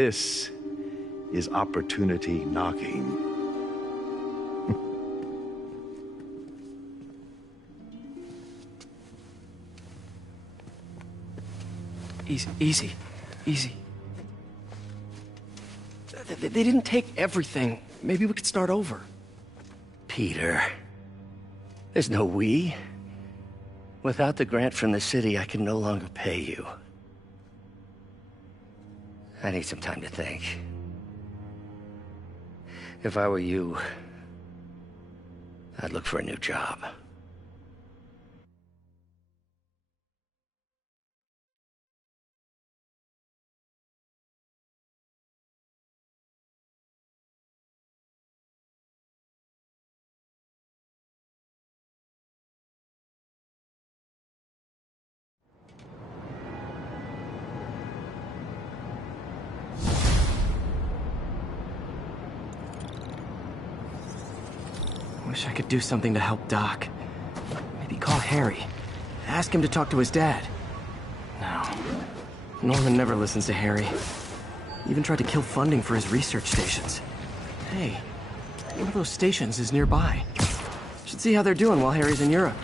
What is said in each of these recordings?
This is opportunity knocking. Easy. They didn't take everything. Maybe we could start over. Peter, there's no we. Without the grant from the city, I can no longer pay you. I need some time to think. If I were you, I'd look for a new job. Wish I could do something to help Doc. Maybe call Harry. Ask him to talk to his dad. No. Norman never listens to Harry. Even tried to kill funding for his research stations. Hey, one of those stations is nearby. Should see how they're doing while Harry's in Europe.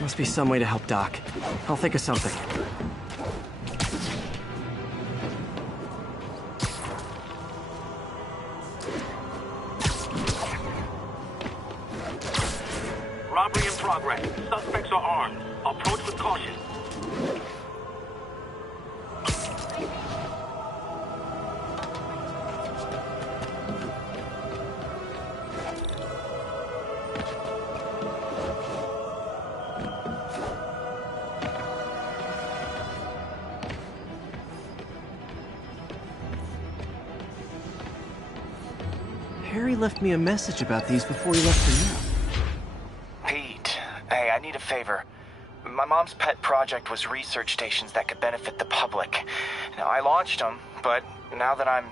Must be some way to help Doc. I'll think of something. Robbery in progress. Suspects are armed. Approach with caution. Harry left me a message about these before he left for Europe. Hey, I need a favor. My mom's pet project was research stations that could benefit the public. Now, I launched them, but now that I'm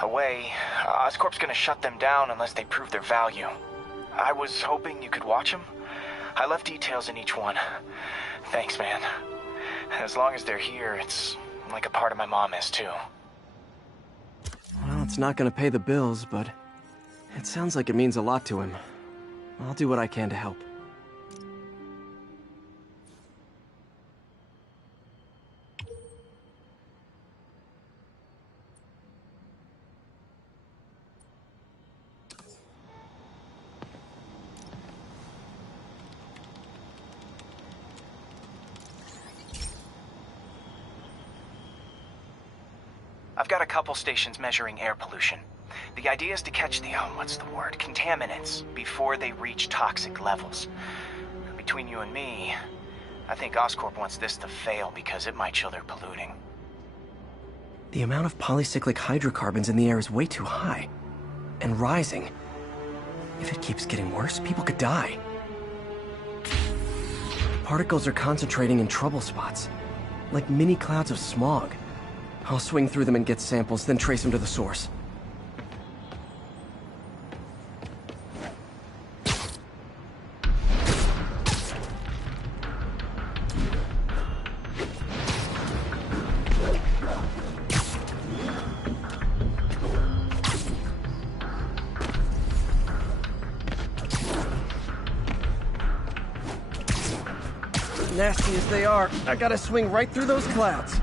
away, Oscorp's gonna shut them down unless they prove their value. I was hoping you could watch them. I left details in each one. Thanks, man. As long as they're here, it's like a part of my mom is, too. Well, it's not gonna pay the bills, but it sounds like it means a lot to him. I'll do what I can to help. I've got a couple stations measuring air pollution. The idea is to catch the, contaminants before they reach toxic levels. Between you and me, I think Oscorp wants this to fail because it might show they're polluting. The amount of polycyclic hydrocarbons in the air is way too high. And rising. If it keeps getting worse, people could die. Particles are concentrating in trouble spots, like mini clouds of smog. I'll swing through them and get samples, then trace them to the source. Nasty as they are, I gotta swing right through those clouds.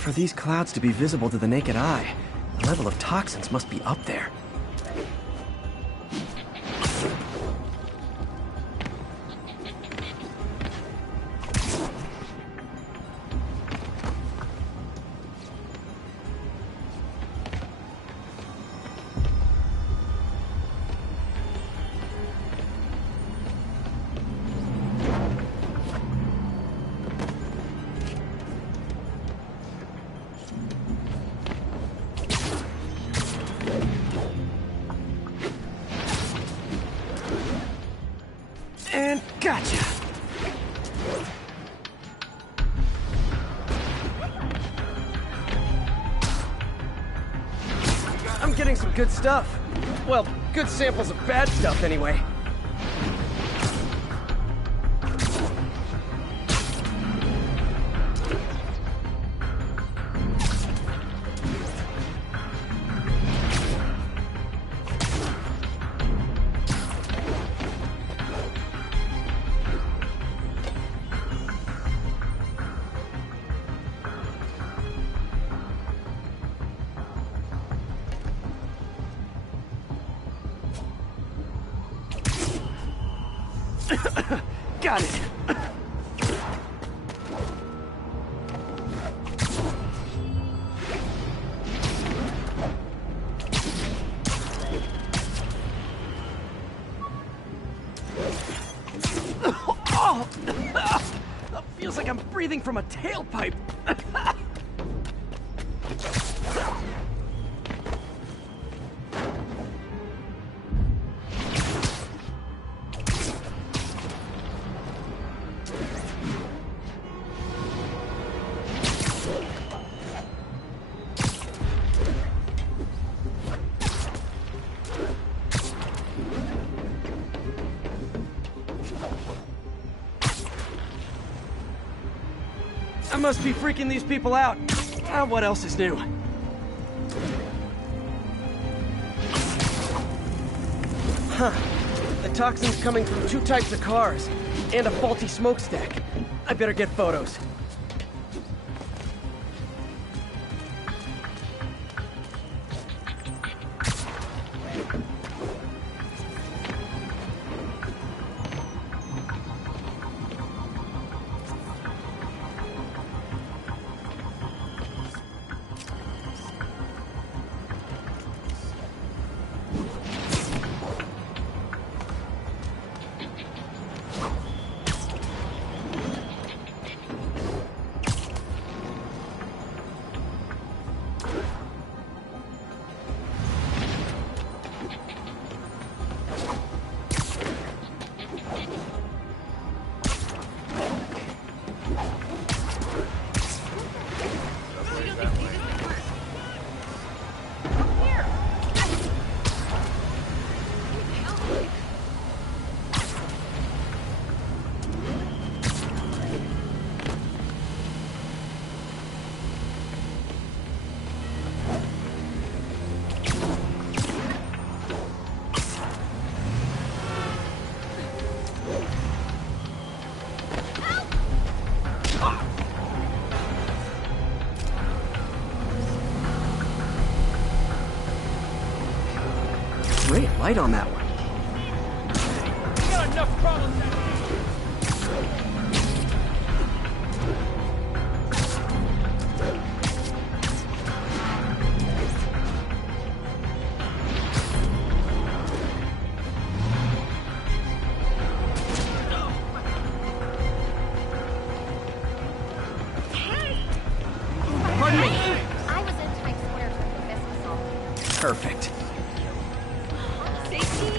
For these clouds to be visible to the naked eye, the level of toxins must be up there. And gotcha! I'm getting some good stuff. Well, good samples of bad stuff anyway. Got it. Oh! Feels like I'm breathing from a tailpipe. I must be freaking these people out. What else is new? Huh. The toxin's coming from 2 types of cars, and a faulty smokestack. I better get photos. Great light on that one. We got enough problems out here. Pardon me. I was in Times Square for the business assault. Perfect. Safety.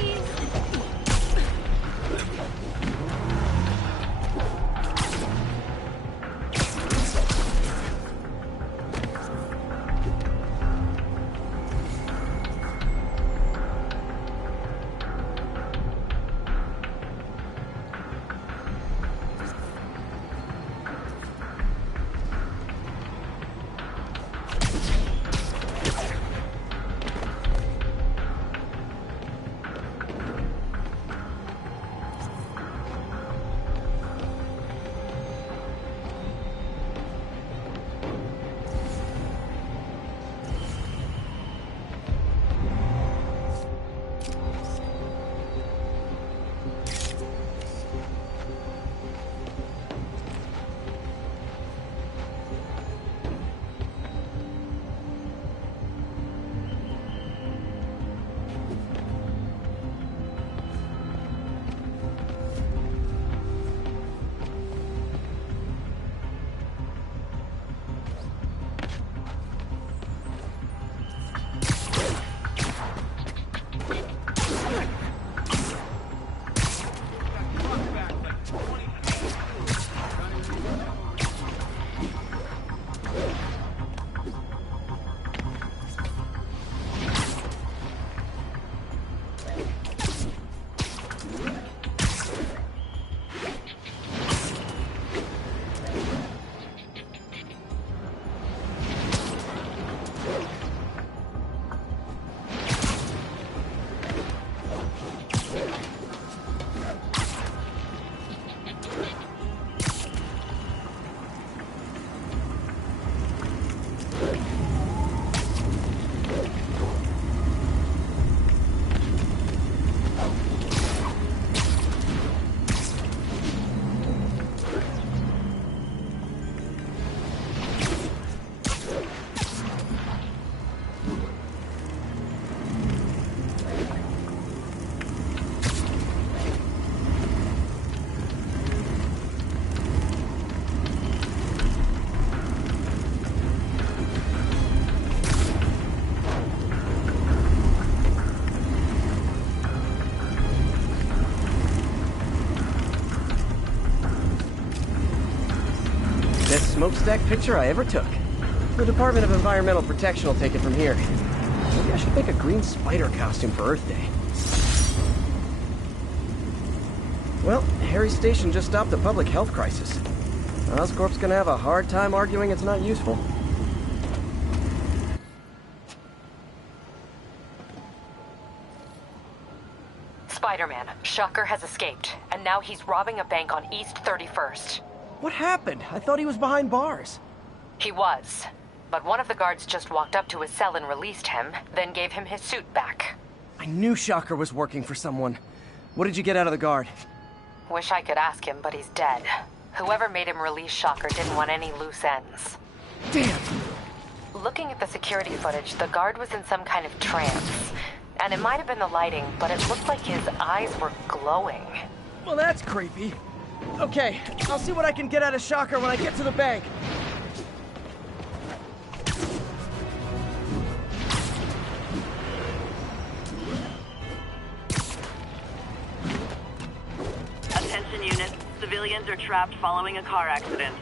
stack picture I ever took. The Department of Environmental Protection will take it from here. Maybe I should make a green spider costume for Earth Day. Well, Harry's station just stopped a public health crisis. Oscorp's gonna have a hard time arguing it's not useful. Spider-Man, Shocker has escaped, and now he's robbing a bank on East 31st. What happened? I thought he was behind bars. He was, but one of the guards just walked up to his cell and released him, then gave him his suit back. I knew Shocker was working for someone. What did you get out of the guard? Wish I could ask him, but he's dead. Whoever made him release Shocker didn't want any loose ends. Damn! Looking at the security footage, the guard was in some kind of trance. And it might have been the lighting, but it looked like his eyes were glowing. Well, that's creepy. Okay, I'll see what I can get out of Shocker when I get to the bank. Attention units. Civilians are trapped following a car accident.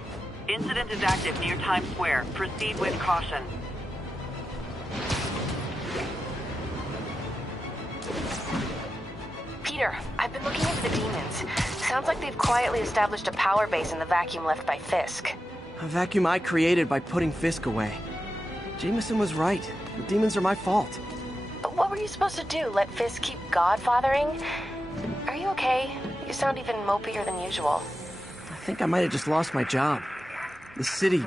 Incident is active near Times Square. Proceed with caution. Peter, I've been looking into the demons. Sounds like they've quietly established a power base in the vacuum left by Fisk. A vacuum I created by putting Fisk away. Jameson was right. The demons are my fault. But what were you supposed to do? Let Fisk keep godfathering? Are you okay? You sound even mopier than usual. I think I might have just lost my job. The city,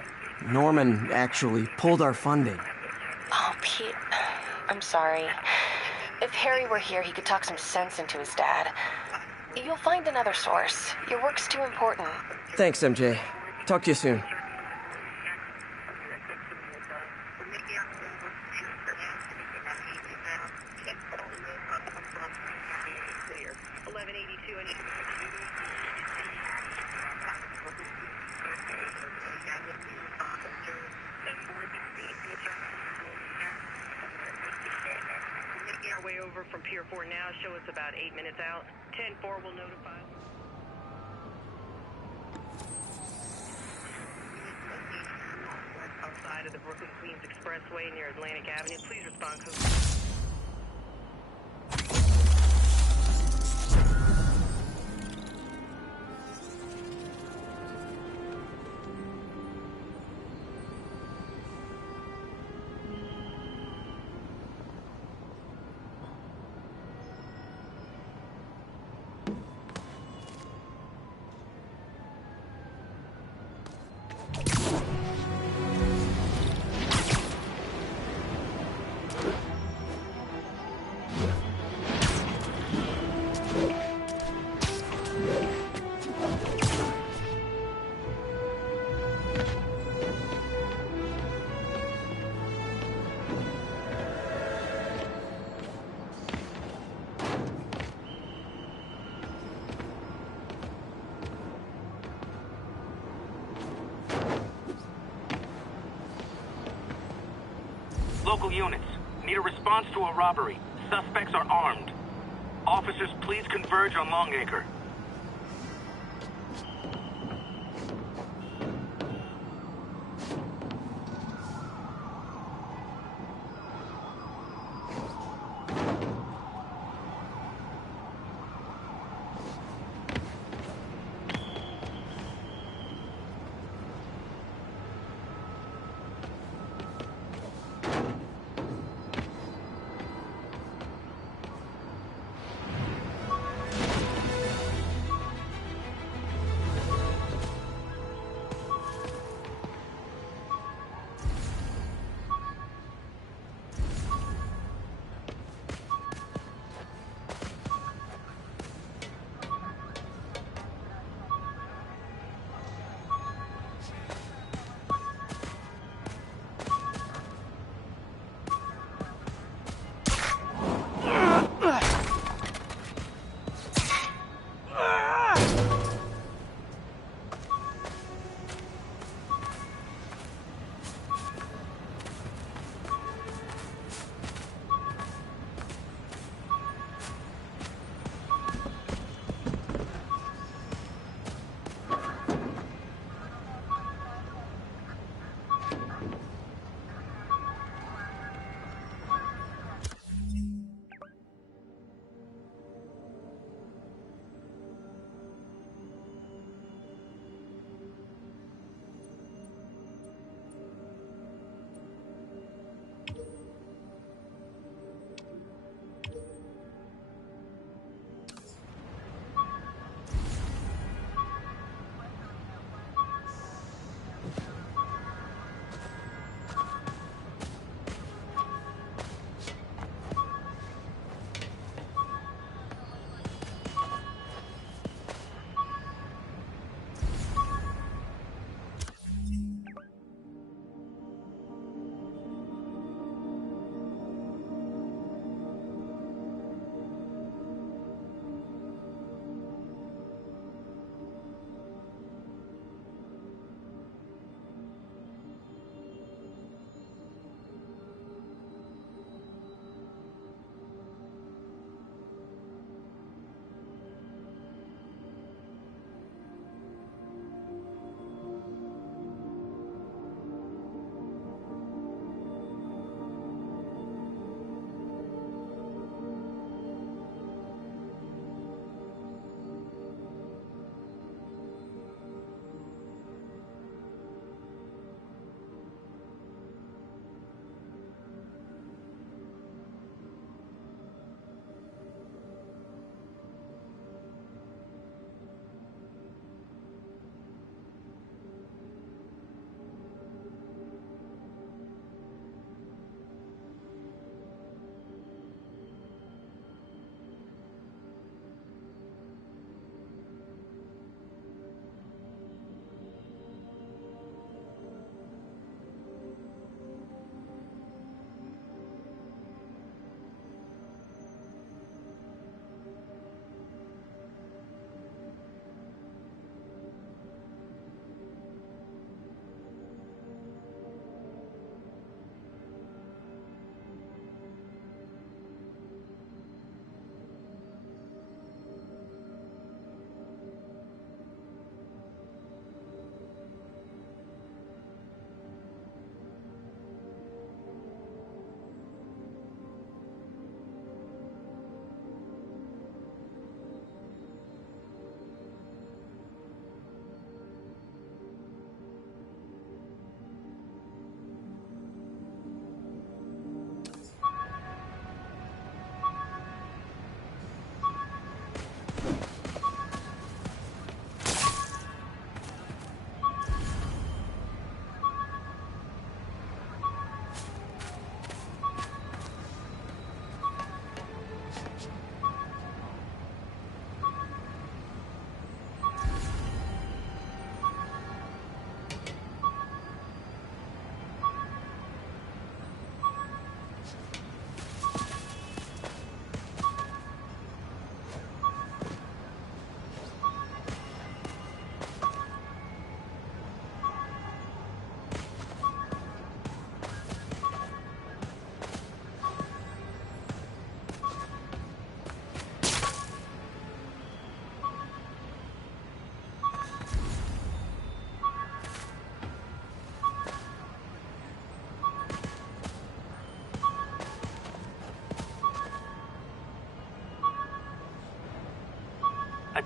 Norman, actually pulled our funding. Oh, Pete. I'm sorry. If Harry were here, he could talk some sense into his dad. You'll find another source. Your work's too important. Thanks, MJ. Talk to you soon. Way over from Pier 4 now. Show us about 8 minutes out. 10-4 will notify. Outside of the Brooklyn-Queens Expressway near Atlantic Avenue. Please respond. Local units, need a response to a robbery. Suspects are armed. Officers, please converge on Longacre.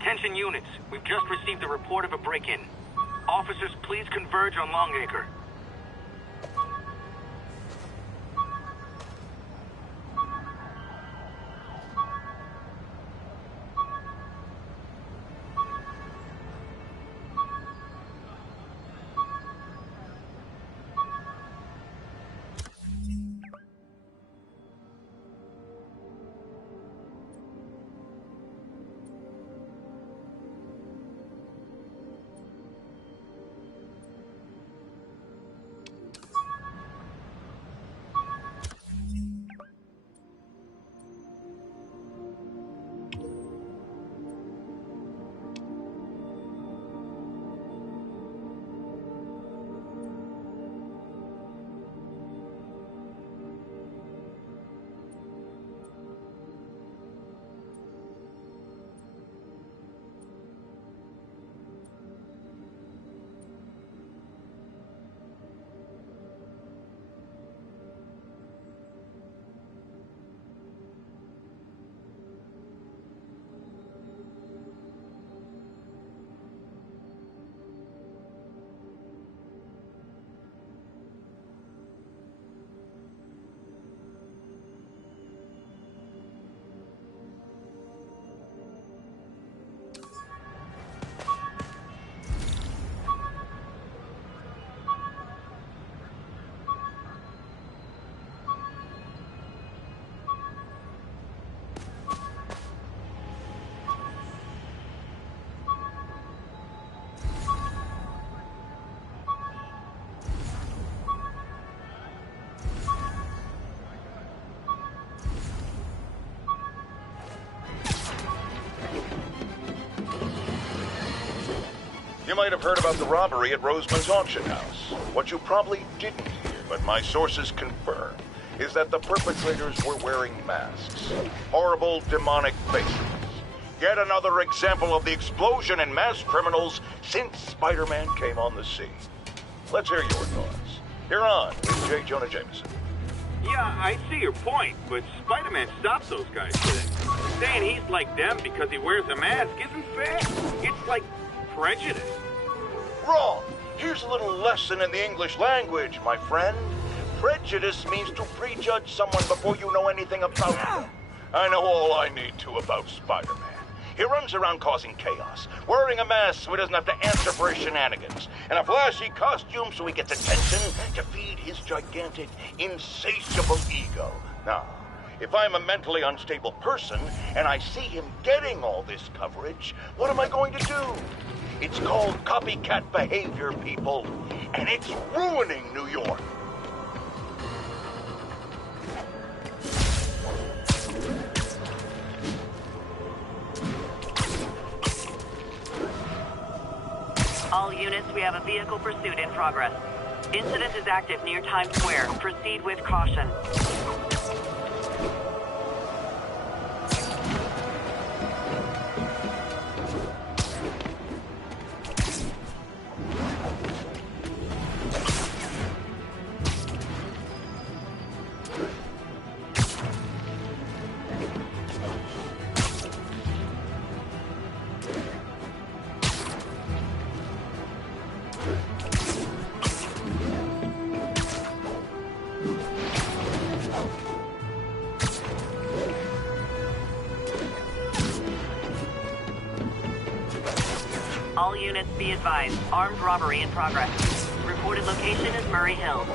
Attention units, we've just received a report of a break-in. Officers, please converge on Longacre. You might have heard about the robbery at Roseman's auction house. What you probably didn't hear, but my sources confirm, is that the perpetrators were wearing masks. Horrible, demonic faces. Yet another example of the explosion in mass criminals since Spider-Man came on the scene. Let's hear your thoughts. You're on with J. Jonah Jameson. Yeah, I see your point, but Spider-Man stopped those guys today. Saying he's like them because he wears a mask isn't fair. It's like prejudice. Wrong. Here's a little lesson in the English language, my friend. Prejudice means to prejudge someone before you know anything about them. I know all I need to about Spider-Man. He runs around causing chaos, wearing a mask so he doesn't have to answer for his shenanigans, and a flashy costume so he gets attention to feed his gigantic, insatiable ego. Now, if I'm a mentally unstable person and I see him getting all this coverage, what am I going to do? It's called copycat behavior, people, and it's ruining New York. All units, we have a vehicle pursuit in progress. Incident is active near Times Square. Proceed with caution. All units be advised. Armed robbery in progress. Reported location is Murray Hill.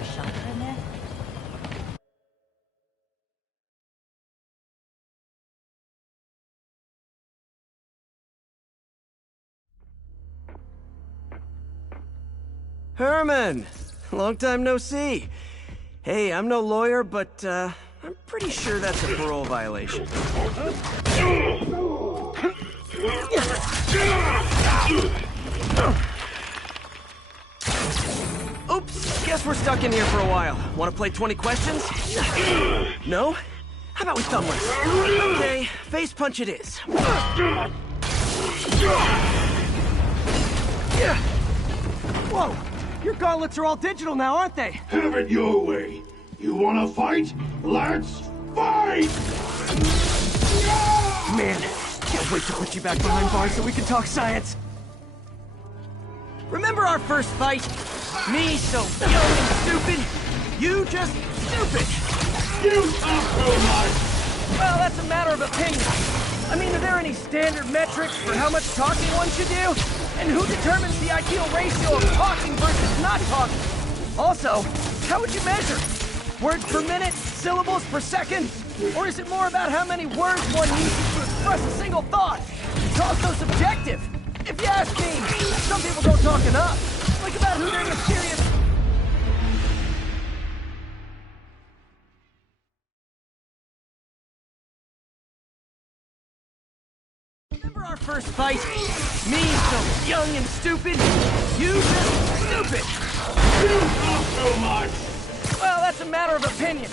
a shelter in there? Herman! Long time no see. Hey, I'm no lawyer, but, I'm pretty sure that's a parole violation. Oops, guess we're stuck in here for a while. Want to play 20 questions? No? How about we thumb wrestle? Okay, face punch it is. Whoa! Your gauntlets are all digital now, aren't they? Have it your way. You wanna fight? Let's fight! Man, can't wait to put you back behind bars so we can talk science. Remember our first fight? Me so young and stupid, you just stupid. You talk too much! Well, that's a matter of opinion. I mean, are there any standard metrics for how much talking one should do? And who determines the ideal ratio of talking versus not talking? Also, how would you measure? Words per minute? Syllables per second? Or is it more about how many words one uses to express a single thought? It's also subjective. If you ask me, some people don't talk enough. Like about who they're mysterious... Remember our first fight? Me so young and stupid, you just stupid. You talk too much! Well, that's a matter of opinion.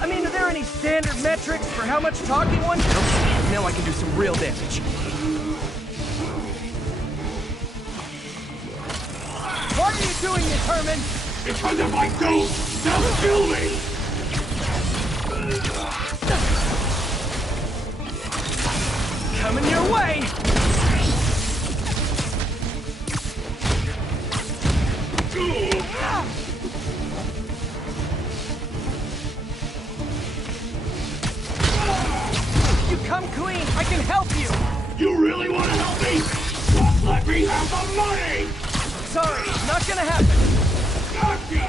I mean, are there any standard metrics for how much talking one... Okay, now I can do some real damage. Why are you doing this, Herman? Because if I don't, they'll kill me! Coming your way! You come clean, I can help you! You really want to help me? Just let me have the money! Sorry, not gonna happen. Gotcha!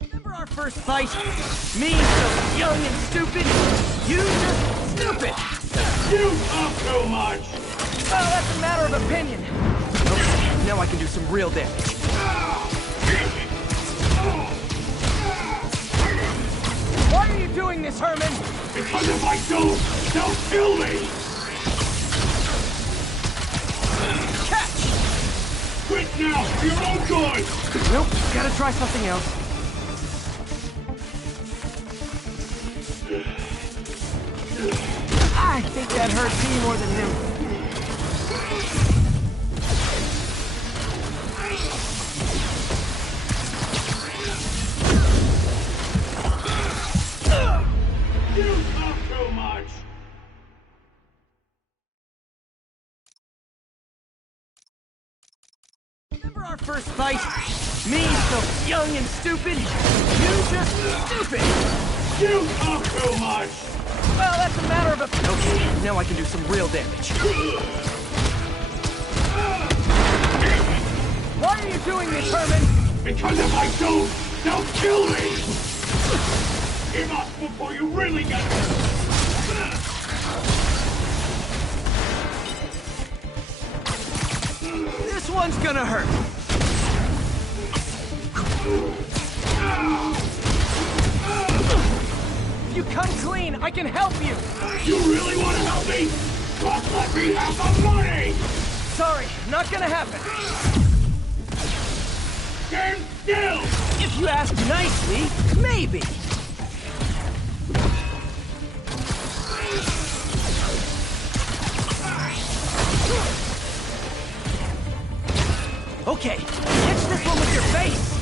Remember our first fight? Me so young and stupid, you just stupid! You talk too much! Well, that's a matter of opinion. Okay, now I can do some real damage. Why are you doing this, Herman? Because if I don't, they'll kill me! Catch! Quit now, for your own good! Nope, gotta try something else. I think that hurts me more than him. You talk too much! Remember our first fight? Me so young and stupid, you just stupid! You talk too much! Well, that's a matter of a... Okay, now I can do some real damage. Why are you doing this, Herman? Because if I don't, they'll kill me! Give up before you really get hurt! This one's gonna hurt. If you come clean, I can help you! You really want to help me? Just let me have the money! Sorry, not gonna happen. Stand still! If you ask nicely, maybe. Okay, catch this one with your face!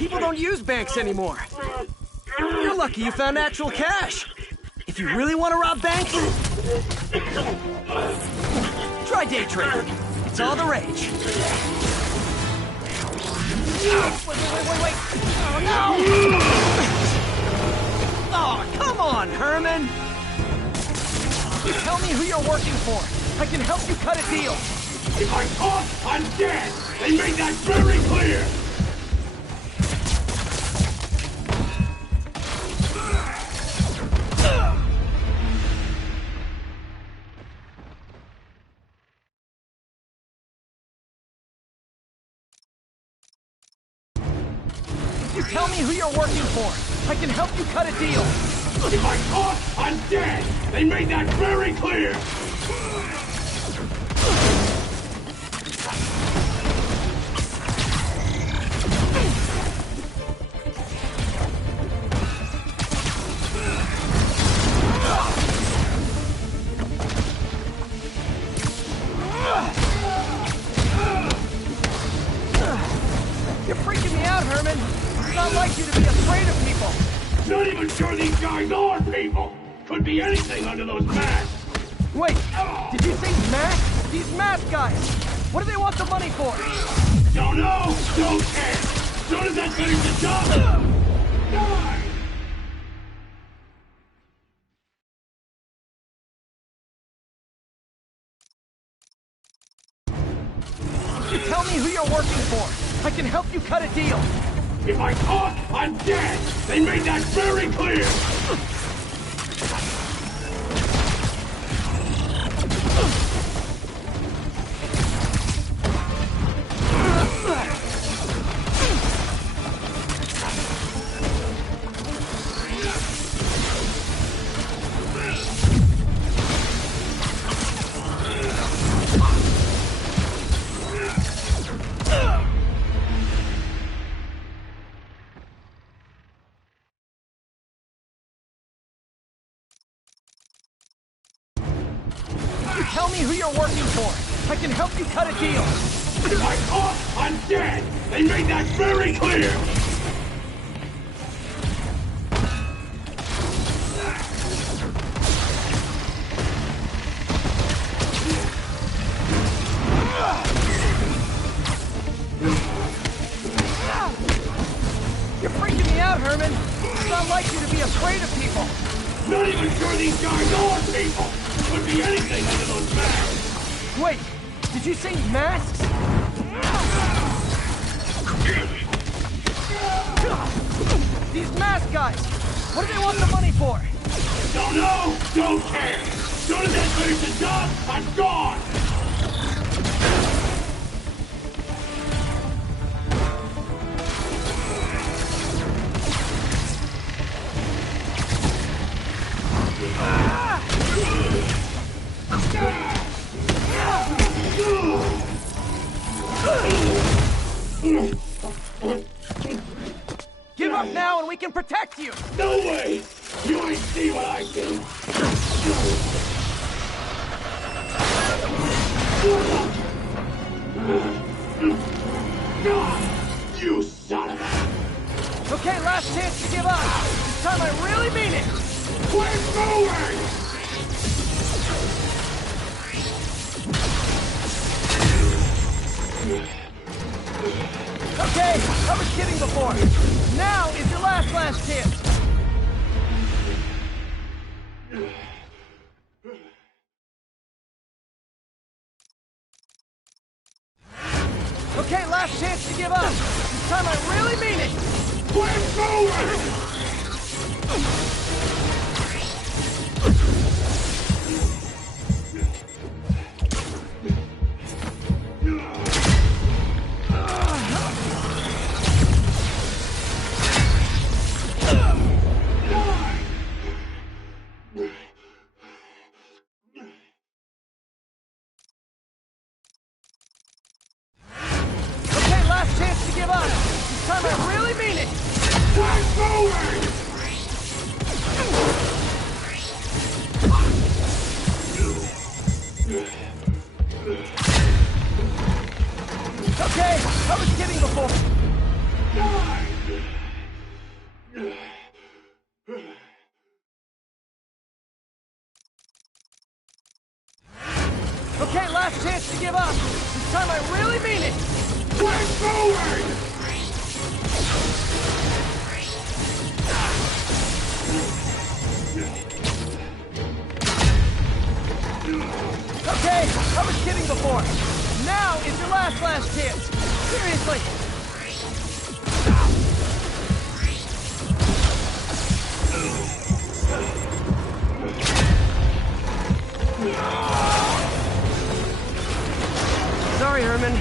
People don't use banks anymore. You're lucky you found actual cash. If you really want to rob banks, try day trading. It's all the rage. Wait. Oh, no! Oh, come on, Herman! Tell me who you're working for. I can help you cut a deal. If I talk, I'm dead! They made that very clear! Tell me who you're working for. I can help you cut a deal. If I talk, I'm dead! They made that very clear! You're freaking me out, Herman. It's not like you to be afraid of people. Not even sure these guys are people! Could be anything under those masks! Wait, did you say masks? These mask guys! What do they want the money for? Don't know! Don't care! Soon as I finish the job... Die! Tell me who you're working for. I can help you cut a deal. If I talk, I'm dead! They made that very clear! Tell me who you're working for. I can help you cut a deal. If I talk, I'm dead! They made that very clear! You're freaking me out, Herman. It's not like you to be afraid of people. Not even sure these guys are people! Could be anything under those masks! Wait, did you say masks? These mask guys! What do they want the money for? Don't know! Don't care! Soon as I finish the job, I'm gone! Give up now and we can protect you! No way! You ain't see what I do! You son of a... Okay, last chance to give up. This time I really mean it! We're going! Okay, I was kidding before. Now is your last chance. Okay, last chance to give up. This time I really mean it. We're going! Okay, last chance to give up. This time I really mean it. We're going! Okay, I was kidding before. Die! give up. This time I really mean it. We're going! Okay, I was kidding before. Now is your last chance. Seriously. Sorry, Herman.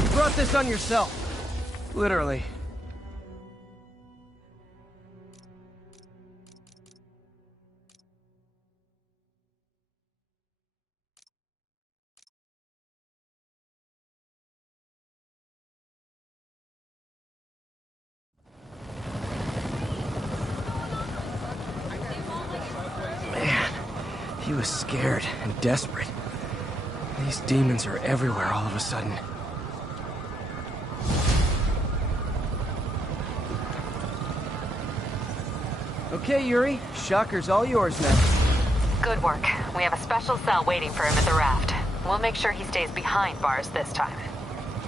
You brought this on yourself. Literally. He was scared and desperate. These demons are everywhere all of a sudden. Okay, Yuri. Shocker's all yours now. Good work. We have a special cell waiting for him at the raft. We'll make sure he stays behind bars this time.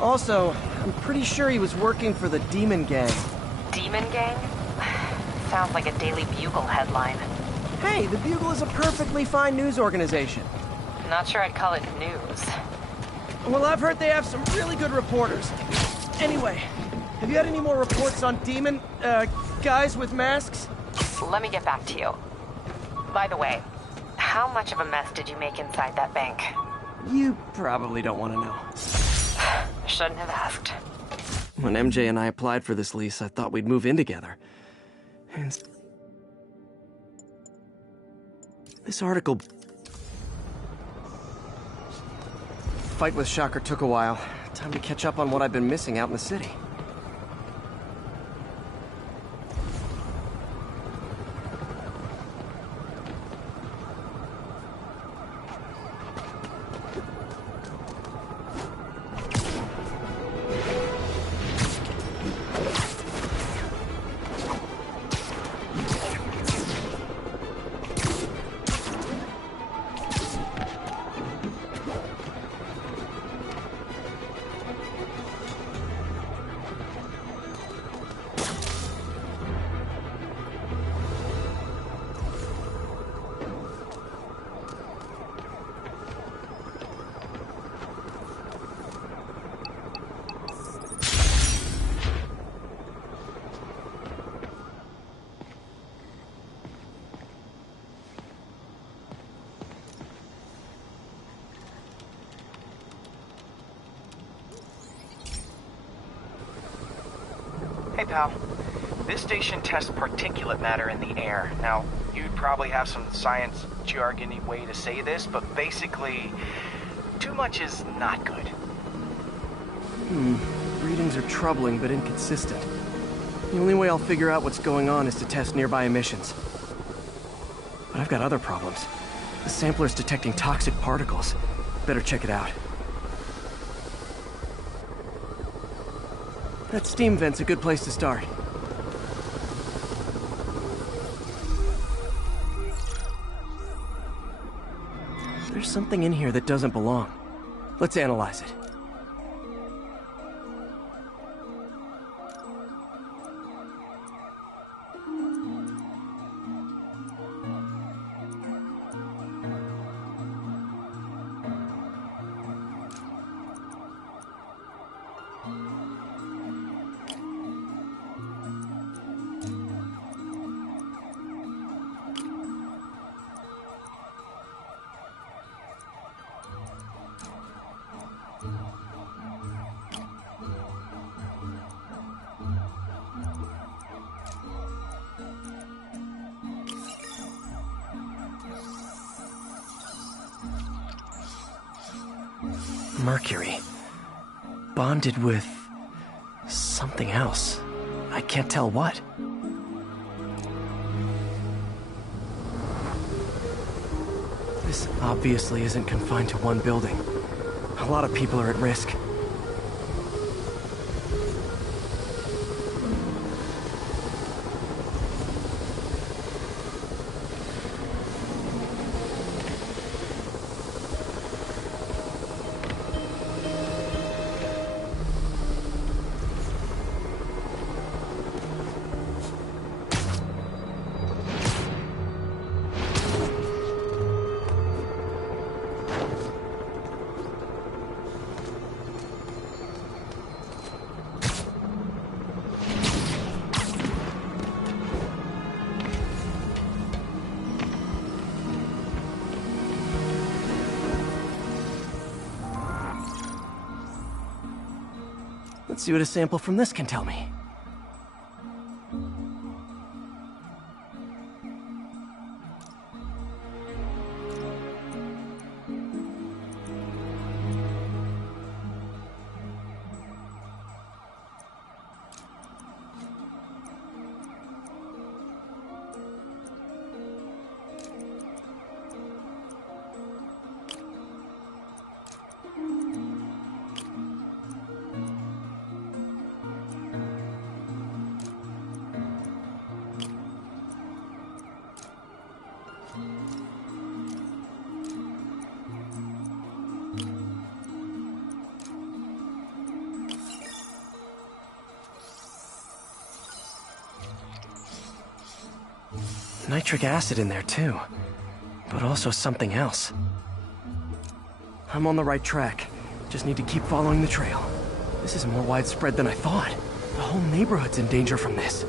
Also, I'm pretty sure he was working for the Demon Gang. Demon Gang? Sounds like a Daily Bugle headline. Hey, the Bugle is a perfectly fine news organization. Not sure I'd call it news. Well, I've heard they have some really good reporters. Anyway, have you had any more reports on demon, guys with masks? Let me get back to you. By the way, how much of a mess did you make inside that bank? You probably don't want to know. Shouldn't have asked. When MJ and I applied for this lease, I thought we'd move in together. And this article... Fight with Shocker took a while. Time to catch up on what I've been missing out in the city. Hey, pal. This station tests particulate matter in the air. Now, you'd probably have some science jargony way to say this, but basically, too much is not good. Readings are troubling but inconsistent. The only way I'll figure out what's going on is to test nearby emissions. But I've got other problems. The sampler's detecting toxic particles. Better check it out. That steam vent's a good place to start. There's something in here that doesn't belong. Let's analyze it. Mercury. Bonded with... something else. I can't tell what. This obviously isn't confined to one building. A lot of people are at risk. Let's see what a sample from this can tell me. Nitric acid in there too, but also something else. I'm on the right track. Just need to keep following the trail. This is more widespread than I thought. The whole neighborhood's in danger from this.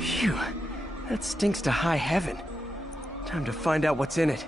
Phew, that stinks to high heaven. Time to find out what's in it.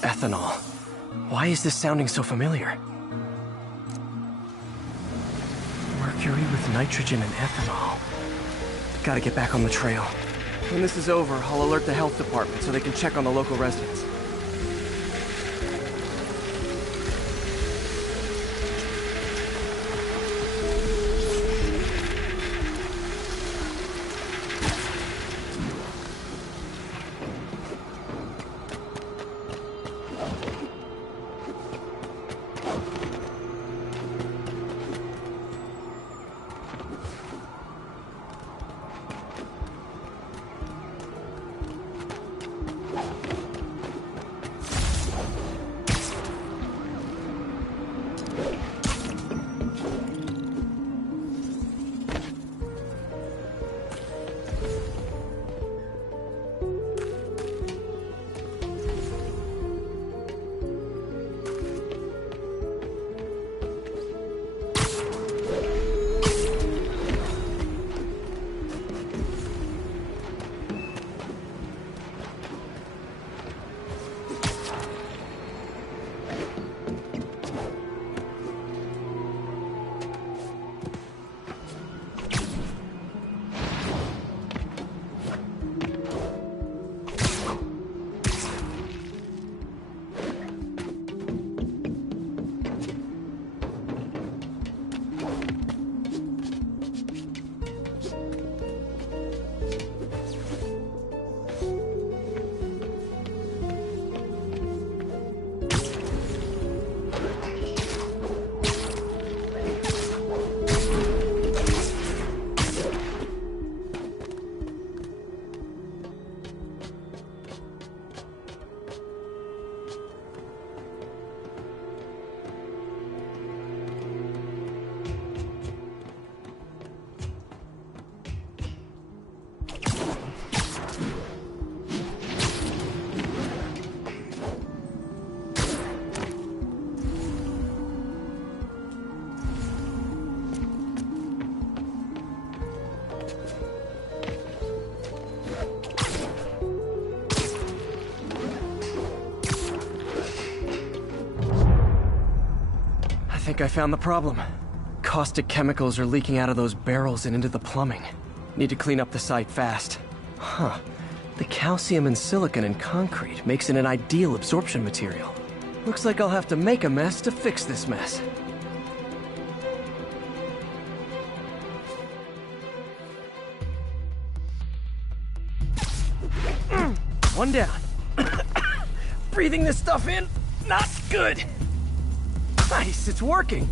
Ethanol. Why is this sounding so familiar? Mercury with nitrogen and ethanol. Gotta get back on the trail. When this is over, I'll alert the health department so they can check on the local residents. think I found the problem. Caustic chemicals are leaking out of those barrels and into the plumbing. Need to clean up the site fast. Huh. The calcium and silicon in concrete makes it an ideal absorption material. Looks like I'll have to make a mess to fix this mess. One down. Breathing this stuff in, not good. Nice, it's working.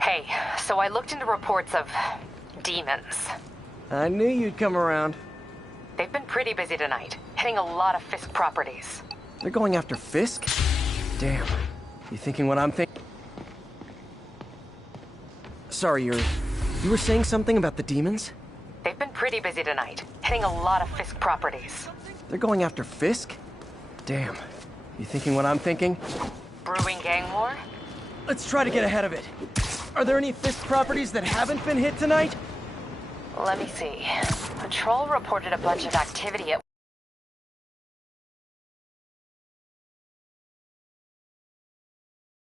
Hey, so I looked into reports of demons. I knew you'd come around. They've been pretty busy tonight, hitting a lot of Fisk properties. They're going after Fisk? Damn. You thinking what I'm thinking? Sorry, Yuri. You were saying something about the demons? They've been pretty busy tonight, hitting a lot of Fisk properties. They're going after Fisk? Damn. You thinking what I'm thinking? Brewing gang war? Let's try to get ahead of it. Are there any Fisk properties that haven't been hit tonight? Let me see. Patrol reported a bunch of activity at